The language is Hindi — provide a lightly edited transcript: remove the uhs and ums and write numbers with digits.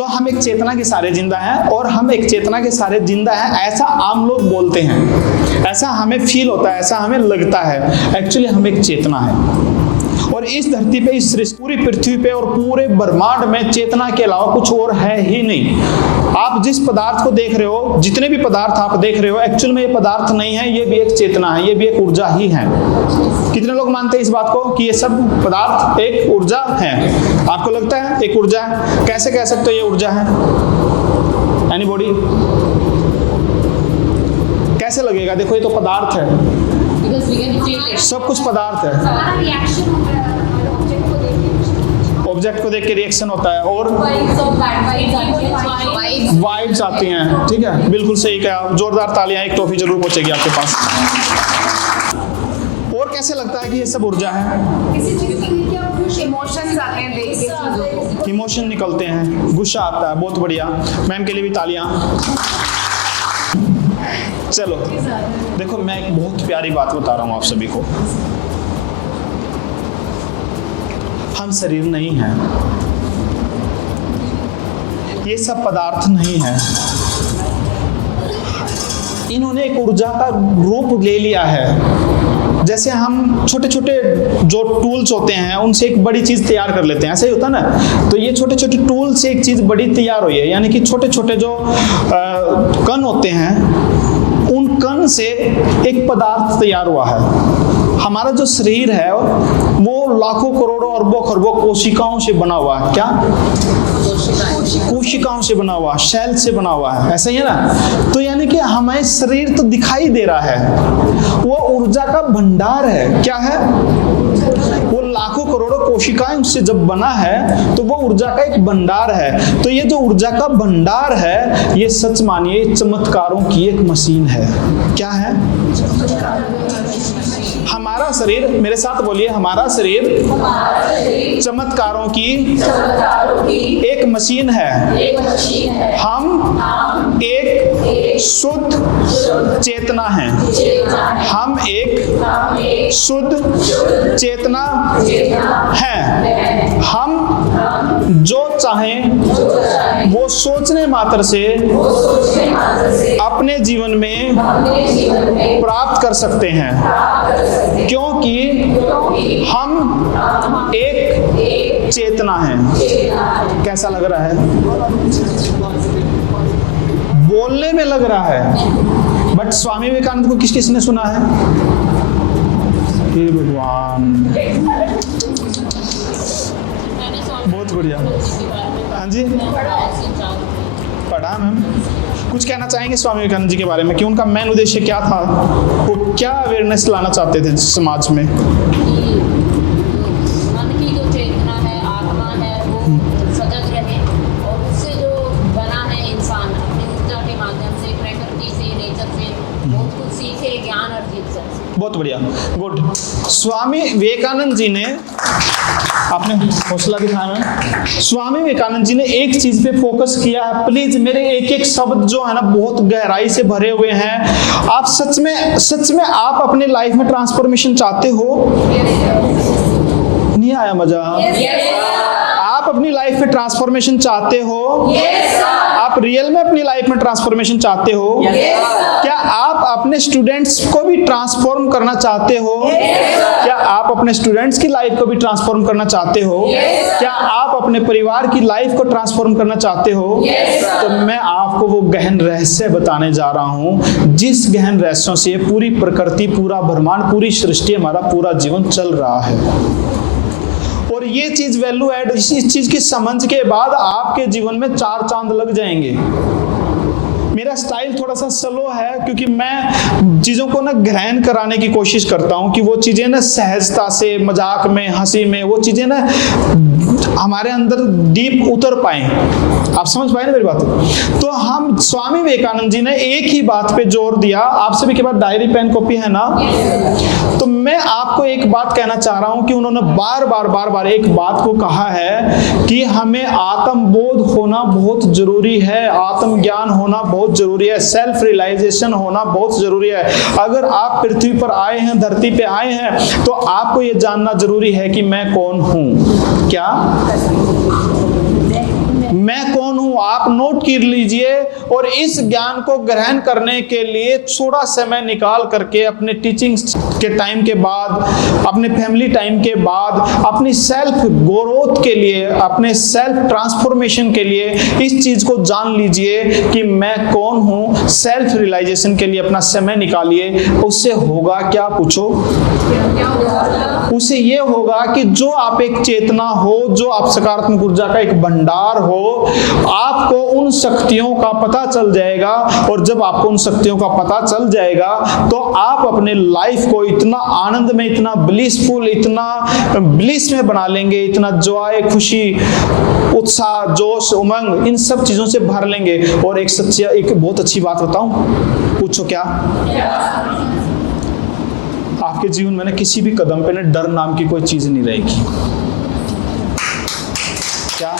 तो हम एक चेतना के सारे जिंदा हैं, और हम एक चेतना के सारे जिंदा हैं ऐसा आम लोग बोलते हैं, ऐसा हमें फील होता है, ऐसा हमें लगता है। एक्चुअली हम एक चेतना है, और इस धरती पे, इस पूरी पृथ्वी पे और पूरे ब्रह्मांड में चेतना के अलावा कुछ और है ही नहीं। आप जिस पदार्थ को देख रहे हो, जितने भी पदार्थ आप देख रहे हो, एक्चुअल में ये पदार्थ नहीं है, ये भी एक चेतना है, ये भी एक ऊर्जा ही है। कितने लोग मानते हैं इस बात को कि ये सब पदार्थ एक ऊर्जा है? आपको लगता है एक ऊर्जा है? कैसे कह सकते हो ये ऊर्जा है? एनीबॉडी? कैसे लगेगा? देखो ये तो पदार्थ है, सब कुछ पदार्थ है। ऑब्जेक्ट को देख के रिएक्शन होता है, और वाइब्स आती हैं। ठीक है, बिल्कुल सही कहा, जोरदार तालियां, एक टॉफी जरूर पहुंचेगी आपके पास। और कैसे लगता है कि ये सब ऊर्जा है? किसी चीज के इमोशंस आते हैं, देख के इमोशन निकलते हैं, गुस्सा आता है। बहुत बढ़िया, मैम के लिए भी तालियां। चलो देखो, मैं एक बहुत प्यारी बात बता रहा हूं आप सभी को। हम शरीर नहीं हैं, ये सब पदार्थ नहीं है, इन्होंने एक ऊर्जा का रूप ले लिया है। जैसे हम छोटे छोटे जो टूल्स होते हैं उनसे एक बड़ी चीज तैयार कर लेते हैं, ऐसा ही होता है ना। तो ये छोटे छोटे टूल से एक चीज बड़ी तैयार हुई है, यानी कि छोटे छोटे जो कण होते हैं, उन कण से एक पदार्थ तैयार हुआ है। हमारा जो शरीर है वो लाखों करोड़ों अरबों खरबों कोशिकाओं से बना हुआ है। क्या? कोशिकाओं से बना हुआ, सेल से बना हुआ है, ऐसा ही है ना। तो यानी कि हमें शरीर तो दिखाई दे रहा है, वो ऊर्जा का भंडार है। क्या है? वो लाखों करोड़ों कोशिकाएं से जब बना है तो वो ऊर्जा का एक भंडार है। तो ये जो ऊर्जा का भंडार है, ये सच मानिए चमत्कारों की एक मशीन है। क्या है? हमारा शरीर, मेरे साथ बोलिए, हमारा शरीर चमत्कारों की एक मशीन है। हम एक शुद्ध चेतना हैं। हम एक शुद्ध चेतना हैं। हम जो चाहें वो सोचने मात्र से अपने जीवन में प्राप्त कर सकते हैं, क्योंकि हम एक चेतना है। कैसा लग रहा है? बोलने में लग रहा है, बट स्वामी विवेकानंद को किस किसने सुना है? हे भगवान, बहुत बढ़िया। हाँ जी, पढ़ा मैम। कुछ कहना चाहेंगे स्वामी विवेकानंद जी के बारे में कि उनका मेन उद्देश्य क्या था, वो क्या अवेयरनेस लाना चाहते थे समाज में? मन की जो चेतना है, आत्मा है, वो सजग रहे, और उससे जो बना है इंसान अपनी ऊर्जा के माध्यम से, प्रकृति से, नेचर से बहुत कुछ सीखे, ज्ञान अर्जित कर। बहुत बढ़िया, गुड। स्वामी विवेकानंद जी ने, आपने हौसला दिखाया है, स्वामी विवेकानंद जी ने एक चीज पे फोकस किया है। प्लीज मेरे एक एक शब्द जो है ना बहुत गहराई से भरे हुए हैं। आप सच में आप अपने लाइफ में ट्रांसफॉर्मेशन चाहते हो? नहीं आया मजा? आप अपनी लाइफ में ट्रांसफॉर्मेशन चाहते हो? आप रियल में अपनी लाइफ में ट्रांसफॉर्मेशन चाहते हो? क्या आप अपने स्टूडेंट्स को भी ट्रांसफॉर्म करना चाहते हो? क्या आप अपने स्टूडेंट्स की लाइफ को भी ट्रांसफॉर्म करना चाहते हो? क्या आप अपने परिवार की लाइफ को ट्रांसफॉर्म करना चाहते हो? तो मैं आपको वो गहन रहस्य बताने जा रहा हूं, जिस गहन रहस्यों से पूरी प्रकृति, पूरा ब्रह्मांड, पूरी सृष्टि, हमारा पूरा जीवन चल रहा है। और ये चीज वैल्यू एड, इस चीज की समझ के बाद आपके जीवन में 4 चांद लग जाएंगे। मेरा स्टाइल थोड़ा सा स्लो है, क्योंकि मैं चीज़ों को ना ग्रहण कराने की कोशिश करता हूँ कि वो चीज़ें ना सहजता से, मजाक में, हंसी में, वो चीज़ें ना हमारे अंदर डीप उतर पाए। आप समझ पाए ना मेरी बात? तो हम स्वामी विवेकानंद जी ने एक ही बात पे जोर दिया। आप सभी के पास डायरी पेन कॉपी है ना? तो मैं आपको एक बात कहना चाह रहा हूं कि उन्होंने बार बार एक बात को कहा है कि हमें आत्मबोध होना बहुत जरूरी है, आत्मज्ञान होना बहुत जरूरी है, सेल्फ रियलाइजेशन होना बहुत जरूरी है। अगर आप पृथ्वी पर आए हैं, धरती पे आए हैं, तो आपको यह जानना जरूरी है कि मैं कौन हूं। क्या मैं कौन हूं? आप नोट कर लीजिए और इस ज्ञान को ग्रहण करने के लिए थोड़ा समय निकाल करके अपने टीचिंग के टाइम के बाद, अपने फैमिली टाइम के बाद, अपनी सेल्फ ग्रोथ के लिए, अपने सेल्फ ट्रांसफॉर्मेशन के लिए इस चीज को जान लीजिए कि मैं कौन हूं। सेल्फ रियलाइजेशन के लिए अपना समय निकालिए। उससे होगा क्या, पूछो। उससे ये होगा कि जो आप एक चेतना हो, जो आप सकारात्मक ऊर्जा का एक भंडार हो, आपको उन शक्तियों का पता चल जाएगा। और जब आपको उन शक्तियों का पता चल जाएगा तो आप अपने लाइफ को इतना आनंद में, इतना ब्लिसफुल, इतना ब्लिस में बना लेंगे, इतना जॉय, खुशी, उत्साह, जोश, उमंग, इन सब चीजों से भर लेंगे। और एक बहुत अच्छी बात बताऊं, पूछो क्या? आपके जीवन में ना किसी भी कदम पे ना डर नाम की कोई चीज नहीं रहेगी। क्या?